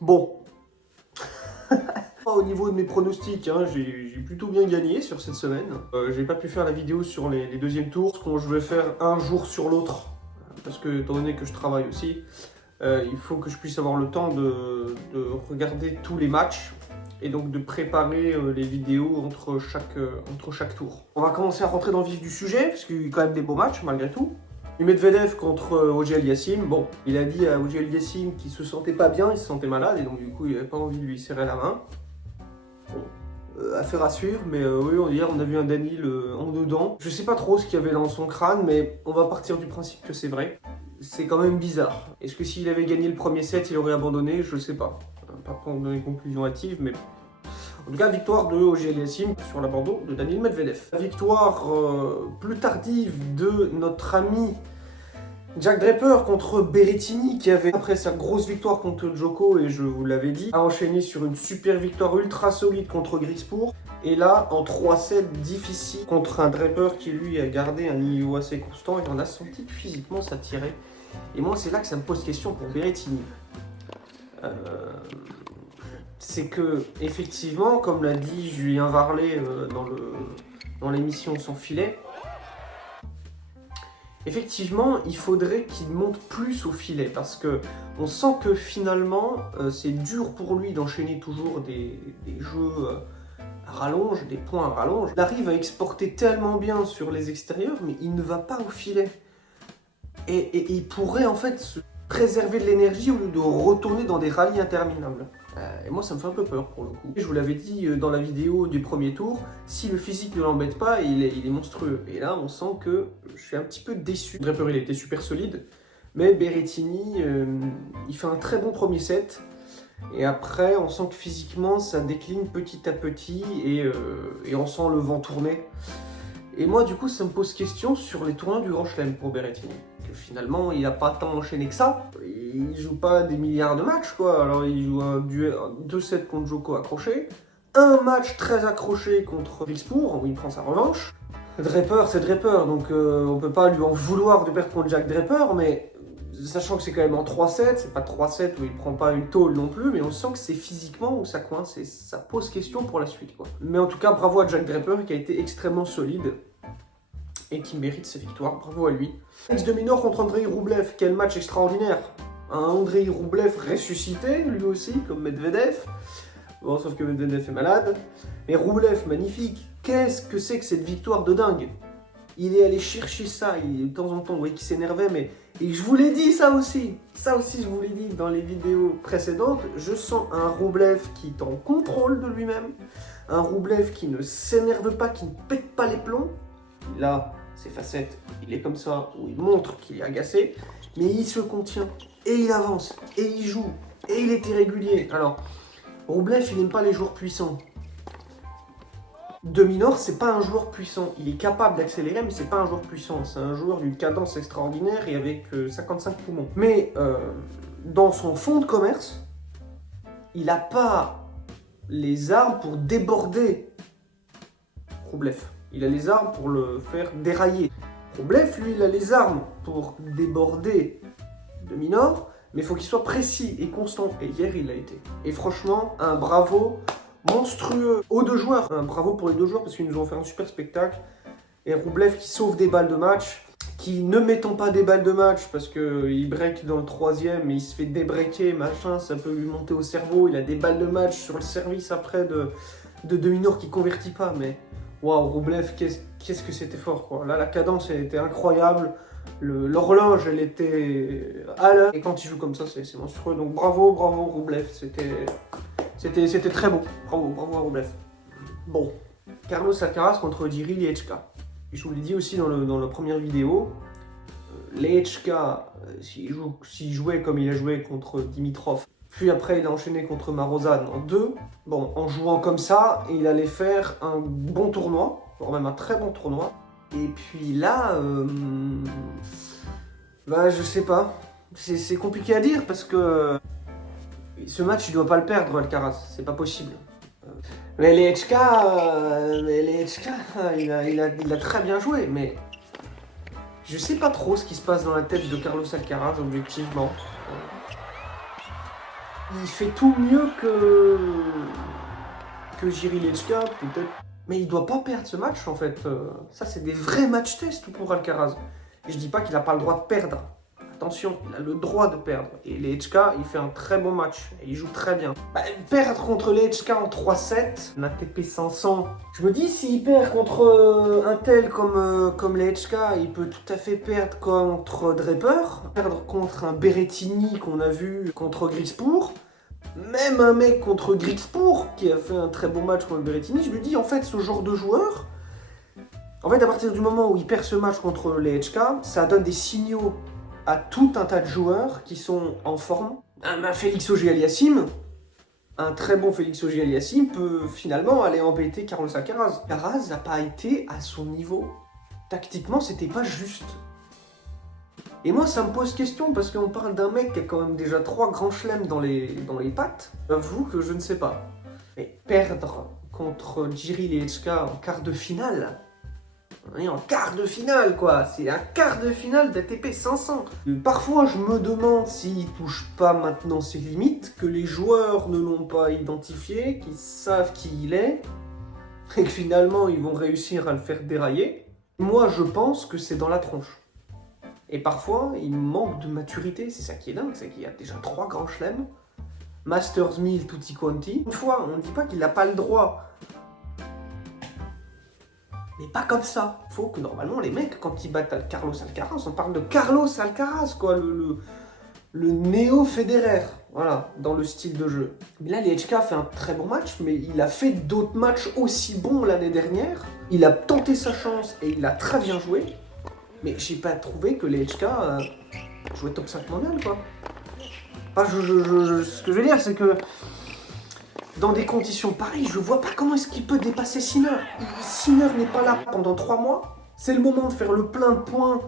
Bon. Au niveau de mes pronostics, hein, j'ai plutôt bien gagné sur cette semaine. J'ai pas pu faire la vidéo sur les deuxièmes tours, ce que je vais faire un jour sur l'autre. Parce que, étant donné que je travaille aussi, il faut que je puisse avoir le temps de regarder tous les matchs et donc de préparer les vidéos entre chaque tour. On va commencer à rentrer dans le vif du sujet, parce qu'il y a eu quand même des beaux matchs malgré tout. Et Medvedev contre OG Aliassime. Bon, il a dit à OG Aliassime qu'il se sentait pas bien, il se sentait malade, et donc du coup il avait pas envie de lui serrer la main. Bon, affaire à suivre, mais oui, hier on a vu un Daniil en dedans. Je sais pas trop ce qu'il y avait dans son crâne, mais on va partir du principe que c'est vrai. C'est quand même bizarre. Est-ce que s'il avait gagné le premier set, il aurait abandonné? Je sais pas. Pas prendre des conclusions hâtives, mais en tout cas, victoire de OG Aliassime sur l'abandon de Daniil Medvedev. Victoire plus tardive de notre ami Jack Draper contre Berrettini, qui avait, après sa grosse victoire contre Djoko, et je vous l'avais dit, a enchaîné sur une super victoire ultra solide contre Griekspoor. Et là, en 3-7 difficile contre un Draper qui lui a gardé un niveau assez constant, et on a senti que physiquement ça tirait. Et moi, c'est là que ça me pose question pour Berrettini. C'est que, effectivement, comme l'a dit Julien Varlet dans l'émission Sans filet, effectivement, il faudrait qu'il monte plus au filet parce que on sent que finalement, c'est dur pour lui d'enchaîner toujours des jeux à rallonge, des points à rallonge. Il arrive à exporter tellement bien sur les extérieurs, mais il ne va pas au filet. Et il pourrait en fait se préserver de l'énergie au lieu de retourner dans des rallyes interminables. Et moi, ça me fait un peu peur pour le coup. Je vous l'avais dit dans la vidéo du premier tour, si le physique ne l'embête pas, il est monstrueux. Et là, on sent que je suis un petit peu déçu. Draper, il a été super solide, mais Berrettini, il fait un très bon premier set. Et après, on sent que physiquement, ça décline petit à petit et on sent le vent tourner. Et moi, du coup, ça me pose question sur les tournois du Grand Chelem pour Berrettini. Que finalement, il n'a pas tant enchaîné que ça. Il joue pas des milliards de matchs, quoi. Alors, il joue un duel 2-7 contre Djoko accroché, un match très accroché contre Griekspoor, où il prend sa revanche. Draper, c'est Draper, donc on peut pas lui en vouloir de perdre contre Jack Draper, mais sachant que c'est quand même en 3-7, c'est pas 3-7 où il prend pas une tôle non plus, mais on sent que c'est physiquement où ça coince et ça pose question pour la suite, quoi. Mais en tout cas, bravo à Jack Draper qui a été extrêmement solide et qui mérite sa victoire, bravo à lui. Alex de Minaur contre Andrei Roublev, quel match extraordinaire. Un Andrei Roublev ressuscité, lui aussi, comme Medvedev. Bon, sauf que Medvedev est malade. Mais Roublev, magnifique. Qu'est-ce que c'est que cette victoire de dingue? Il est allé chercher ça, de temps en temps, vous voyez qu'il s'énervait, mais... Et je vous l'ai dit, ça aussi, je vous l'ai dit dans les vidéos précédentes, je sens un Roublev qui est en contrôle de lui-même, un Roublev qui ne s'énerve pas, qui ne pète pas les plombs. Là, ses facettes, il est comme ça, où il montre qu'il est agacé, mais il se contient, et il avance, et il joue, et il est irrégulier. Alors, Roublev, il n'aime pas les joueurs puissants. De Minaur, c'est pas un joueur puissant. Il est capable d'accélérer, mais c'est pas un joueur puissant. C'est un joueur d'une cadence extraordinaire et avec 55 poumons. Mais dans son fond de commerce, il n'a pas les armes pour déborder Roublev. Il a les armes pour le faire dérailler. Roublev, lui, il a les armes pour déborder De Minaur, mais il faut qu'il soit précis et constant. Et hier, il l'a été. Et franchement, un bravo monstrueux aux deux joueurs. Un bravo pour les deux joueurs parce qu'ils nous ont fait un super spectacle. Et Roublev qui sauve des balles de match, qui ne mettant pas des balles de match parce qu'il break dans le troisième et il se fait débreaker, machin, ça peut lui monter au cerveau. Il a des balles de match sur le service après de Minaur qui convertit pas. Mais waouh, Roublev, qu'est-ce que c'était fort, quoi. Là, la cadence, elle était incroyable. L'horloge, elle était à l'heure. Et quand il joue comme ça, c'est monstrueux. Donc bravo Roublev, c'était très bon. Bravo à Roublev. Bon, Carlos Alcaraz contre Jiří Lehečka. Je vous l'ai dit aussi dans la première vidéo. Lehečka, s'il jouait comme il a joué contre Dimitrov, puis après il a enchaîné contre Marozsan en 2. Bon, en jouant comme ça, il allait faire un bon tournoi, voire même un très bon tournoi. Et puis là, bah je sais pas. C'est compliqué à dire parce que ce match, il doit pas le perdre, Alcaraz, c'est pas possible. Mais Lehečka, il a très bien joué, mais je sais pas trop ce qui se passe dans la tête de Carlos Alcaraz, objectivement. Il fait tout mieux que Jiří Lečka, peut-être. Mais il doit pas perdre ce match, en fait. Ça, c'est des vrais match tests pour Alcaraz. Et je dis pas qu'il a pas le droit de perdre. Attention, il a le droit de perdre. Et Lečka, il fait un très bon match. Et il joue très bien. Perdre contre Lečka en 3-7, un ATP 500. Je me dis, s'il perd contre un tel comme Lečka, il peut tout à fait perdre contre Draper. Perdre contre un Berrettini qu'on a vu contre Griekspoor. Même un mec contre Griekspoor, qui a fait un très bon match contre Berrettini. Je me dis, en fait, ce genre de joueur... En fait, à partir du moment où il perd ce match contre Lečka, ça donne des signaux à tout un tas de joueurs qui sont en forme. Un Félix Auger-Aliassime, un très bon Félix Auger-Aliassime peut finalement aller embêter Carlos Alcaraz. Alcaraz n'a pas été à son niveau. Tactiquement, c'était pas juste. Et moi, ça me pose question parce qu'on parle d'un mec qui a quand même déjà 3 grands chelems dans les pattes. J'avoue que je ne sais pas. Mais perdre contre Jiří Lečka en quart de finale... On est en quart de finale, quoi. C'est un quart de finale d'ATP 500. Parfois, je me demande s'il touche pas maintenant ses limites, que les joueurs ne l'ont pas identifié, qu'ils savent qui il est, et que finalement, ils vont réussir à le faire dérailler. Moi, je pense que c'est dans la tronche. Et parfois, il manque de maturité. C'est ça qui est dingue, c'est qu'il y a déjà 3 grands chelems. Masters 1000, tutti quanti. Une fois, on ne dit pas qu'il n'a pas le droit. Mais pas comme ça. Faut que normalement les mecs, quand ils battent Carlos Alcaraz, on parle de Carlos Alcaraz, quoi, le néo-Federer, voilà, dans le style de jeu. Mais là, Lečka fait un très bon match, mais il a fait d'autres matchs aussi bons l'année dernière. Il a tenté sa chance et il a très bien joué. Mais j'ai pas trouvé que Lečka jouait top 5 mondial, quoi. Enfin, ce que je veux dire, c'est que dans des conditions pareilles, je vois pas comment est-ce qu'il peut dépasser Sinner. Sinner n'est pas là pendant 3 mois. C'est le moment de faire le plein de points,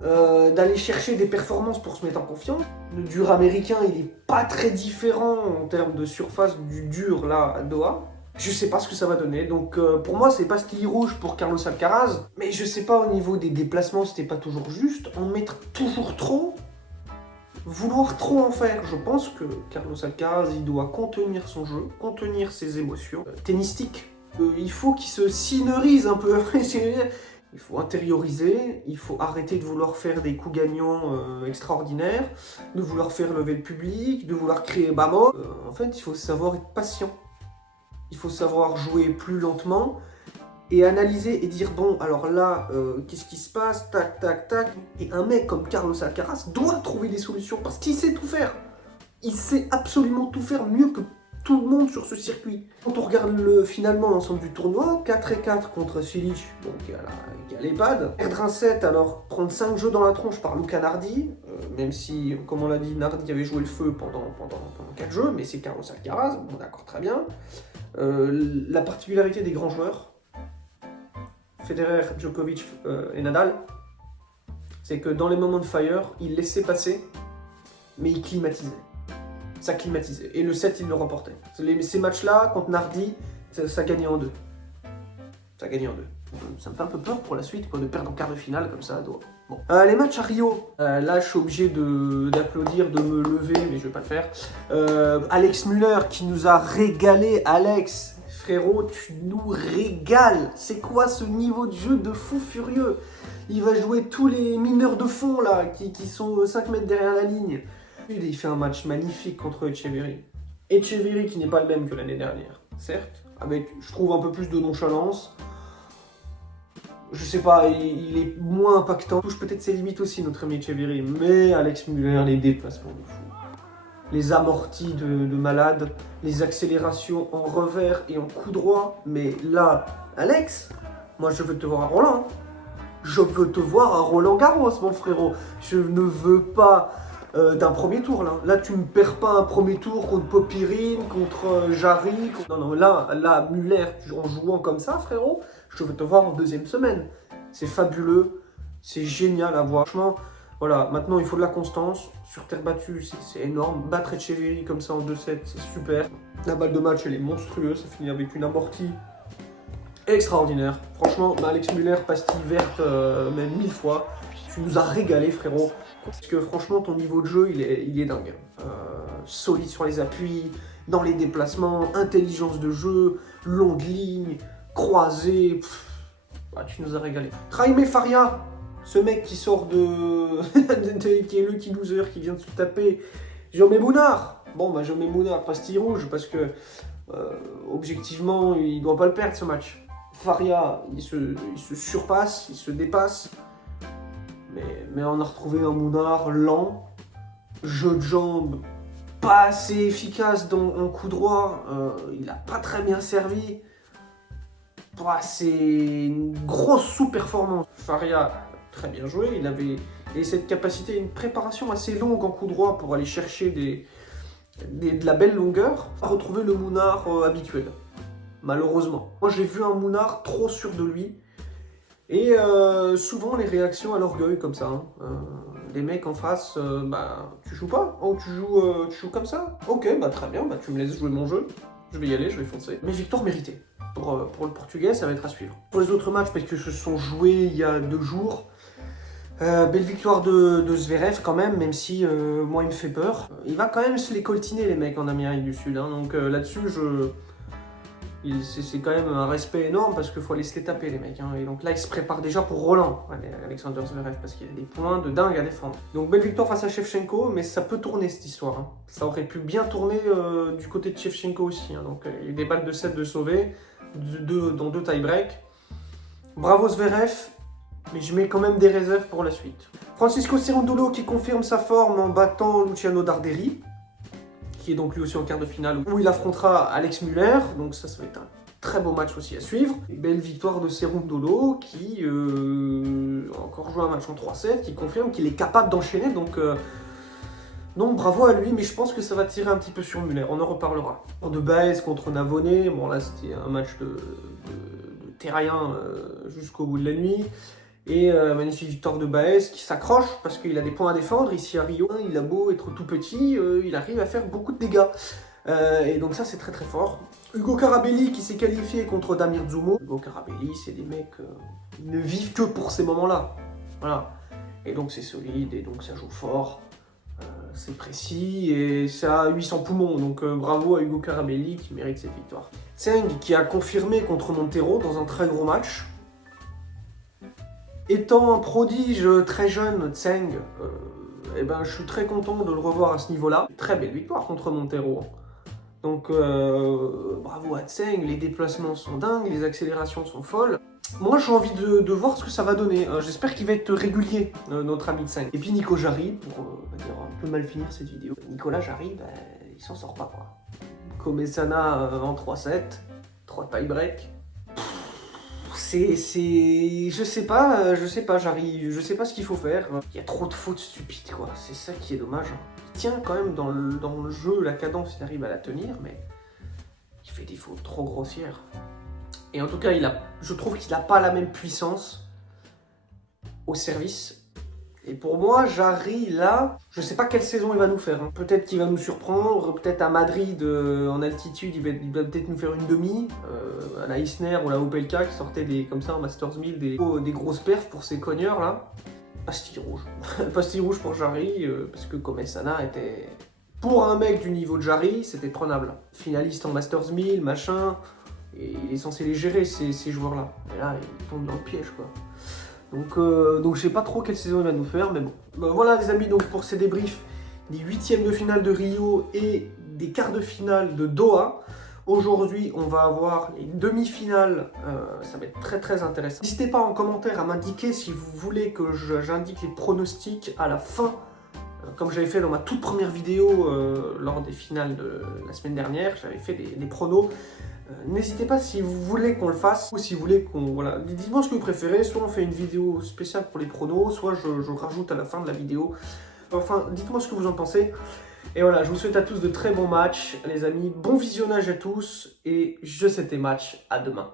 d'aller chercher des performances pour se mettre en confiance. Le dur américain, il est pas très différent en termes de surface du dur là à Doha. Je sais pas ce que ça va donner. Donc pour moi, c'est Pastille rouge pour Carlos Alcaraz. Mais je sais pas au niveau des déplacements, c'était pas toujours juste. En mettre toujours trop. Vouloir trop en faire, je pense que Carlos Alcaraz, il doit contenir son jeu, contenir ses émotions tennistiques. Il faut qu'il se sinnerise un peu. Il faut intérioriser, il faut arrêter de vouloir faire des coups gagnants extraordinaires, de vouloir faire lever le public, de vouloir créer Bamo. En fait, il faut savoir être patient. Il faut savoir jouer plus lentement et analyser et dire bon, alors là, qu'est-ce qui se passe, tac, tac, tac. Et un mec comme Carlos Alcaraz doit trouver des solutions parce qu'il sait tout faire. Il sait absolument tout faire mieux que tout le monde sur ce circuit. Quand on regarde finalement l'ensemble du tournoi, 4-4 contre Cilic, donc qui a l'EHPAD. Perdre un set, alors prendre 5 jeux dans la tronche par Luca Nardi, même si, comme on l'a dit, Nardi avait joué le feu pendant 4 jeux, mais c'est Carlos Alcaraz, bon d'accord, très bien. La particularité des grands joueurs, Federer, Djokovic et Nadal, c'est que dans les moments de fire, ils laissaient passer, mais ils climatisaient. Ça climatisait. Et le set, il le remportait. Ces matchs-là, contre Nardi, ça gagnait en 2. Ça gagnait en 2. Ça me fait un peu peur pour la suite, de perdre en quart de finale comme ça. Bon. Les matchs à Rio, là je suis obligé d'applaudir, de me lever, mais je vais pas le faire. Alex Müller qui nous a régalé. Alex, frérot, tu nous régales. C'est quoi ce niveau de jeu de fou furieux? Il va jouer tous les mineurs de fond là, qui sont 5 mètres derrière la ligne. Il fait un match magnifique contre Etcheverry. Etcheverry qui n'est pas le même que l'année dernière, certes, avec, je trouve, un peu plus de nonchalance. Je sais pas, il est moins impactant. Il touche peut-être ses limites aussi, notre ami Etcheverry. Mais Alex Müller, les déplacements de fou. Les amortis de malade, les accélérations en revers et en coup droit. Mais là, Alex, moi je veux te voir à Roland. Je veux te voir à Roland Garros, mon frérot. Je ne veux pas d'un premier tour, là. Là, tu me perds pas un premier tour contre Popirine, contre Jarry. Non, là, Müller, en jouant comme ça, frérot, je veux te voir en deuxième semaine. C'est fabuleux, c'est génial à voir. Franchement, voilà, maintenant, il faut de la constance. Sur terre battue, c'est énorme. Battre Etcheverry comme ça en 2-7, c'est super. La balle de match, elle est monstrueuse. Ça finit avec une amortie extraordinaire. Franchement, Alex Müller, pastille verte, même 1000 fois. Tu nous as régalé, frérot. Parce que franchement, ton niveau de jeu, il est dingue. Solide sur les appuis, dans les déplacements, intelligence de jeu, longue ligne, croisée. Tu nous as régalé. Jaime Faria, ce mec qui sort de... qui est le petit loser, qui vient de se taper Jaume Mounard. Bon, bah Jaume Mounard, pastille rouge, parce que objectivement, il doit pas le perdre ce match. Faria, il se surpasse, il se dépasse. Mais on a retrouvé un Mounard lent, jeu de jambes pas assez efficace en coup droit, il a pas très bien servi. C'est une grosse sous-performance. Faria, très bien joué, il avait cette capacité, une préparation assez longue en coup droit pour aller chercher de la belle longueur, à retrouver le Mounard habituel, malheureusement. Moi j'ai vu un Mounard trop sûr de lui, et souvent les réactions à l'orgueil comme ça, les mecs en face, tu joues pas? Oh, tu joues comme ça? Ok, très bien, tu me laisses jouer mon jeu, je vais y aller, je vais foncer. Mais victoire méritée. Pour le Portugais, ça va être à suivre. Pour les autres matchs, parce que se sont joués il y a 2 jours, belle victoire de Zverev quand même si moi il me fait peur. Il va quand même se les coltiner les mecs en Amérique du Sud, donc là-dessus c'est quand même un respect énorme parce qu'il faut aller se les taper les mecs. Et donc là il se prépare déjà pour Roland, Alexander Zverev, parce qu'il y a des points de dingue à défendre. Donc belle victoire face à Shevchenko, mais ça peut tourner cette histoire. Ça aurait pu bien tourner du côté de Shevchenko aussi. Donc il y a eu des balles de 7 de sauver, dans 2 tie-break. Bravo Zverev, mais je mets quand même des réserves pour la suite. Francisco Cerundolo qui confirme sa forme en battant Luciano Darderi, qui est donc lui aussi en quart de finale, où il affrontera Alex Muller, donc ça va être un très beau match aussi à suivre. Une belle victoire de Cerundolo qui a encore joué un match en 3-7, qui confirme qu'il est capable d'enchaîner, donc bravo à lui, mais je pense que ça va tirer un petit peu sur Muller, on en reparlera. De Baez contre Navone, bon là c'était un match de terrain jusqu'au bout de la nuit. Et magnifique victoire de Baez qui s'accroche parce qu'il a des points à défendre. Ici à Rio, il a beau être tout petit, il arrive à faire beaucoup de dégâts. Et donc ça c'est très très fort. Hugo Carabelli qui s'est qualifié contre Damir Dzumhur. Hugo Carabelli, c'est des mecs qui ne vivent que pour ces moments-là. Voilà. Et donc c'est solide, et donc ça joue fort. C'est précis, et ça a 800 poumons. Donc bravo à Hugo Carabelli qui mérite cette victoire. Tseng qui a confirmé contre Montero dans un très gros match. Étant un prodige très jeune, Tseng, je suis très content de le revoir à ce niveau-là. Très belle victoire contre Montero. Donc bravo à Tseng, les déplacements sont dingues, les accélérations sont folles. Moi j'ai envie de voir ce que ça va donner. J'espère qu'il va être régulier, notre ami Tseng. Et puis Nico Jarry, pour un peu mal finir cette vidéo. Nicolas Jarry, il s'en sort pas quoi. Komesana en 3-7, 3 tie-break. Je sais pas, Jarry, je sais pas ce qu'il faut faire. Il y a trop de fautes stupides, quoi. C'est ça qui est dommage. Il tient quand même dans le jeu, la cadence, il arrive à la tenir, mais il fait des fautes trop grossières. Et en tout cas, je trouve qu'il n'a pas la même puissance au service. Et pour moi, Jarry, là, je sais pas quelle saison il va nous faire. Peut-être qu'il va nous surprendre, peut-être à Madrid, en altitude, il va peut-être nous faire une demi. À la Isner ou la Opelka qui sortaient comme ça en Masters 1000, des grosses perfs pour ces cogneurs là. Pastille rouge. Pastille rouge pour Jarry, parce que Komesana était... Pour un mec du niveau de Jarry, c'était prenable. Finaliste en Masters 1000, machin, et il est censé les gérer ces joueurs-là. Et là, il tombe dans le piège quoi. Donc je sais pas trop quelle saison il va nous faire, mais bon. Voilà les amis, donc pour ces débriefs des 8e de finale de Rio et des quarts de finale de Doha. Aujourd'hui, on va avoir les demi-finales, ça va être très très intéressant. N'hésitez pas en commentaire à m'indiquer si vous voulez que j'indique les pronostics à la fin, comme j'avais fait dans ma toute première vidéo lors des finales de la semaine dernière, j'avais fait des pronos. N'hésitez pas si vous voulez qu'on le fasse, ou si vous voulez qu'on... Voilà, dites-moi ce que vous préférez, soit on fait une vidéo spéciale pour les pronos, soit je rajoute à la fin de la vidéo. Enfin, dites-moi ce que vous en pensez. Et voilà, je vous souhaite à tous de très bons matchs, les amis. Bon visionnage à tous, et je sais tes matchs, à demain.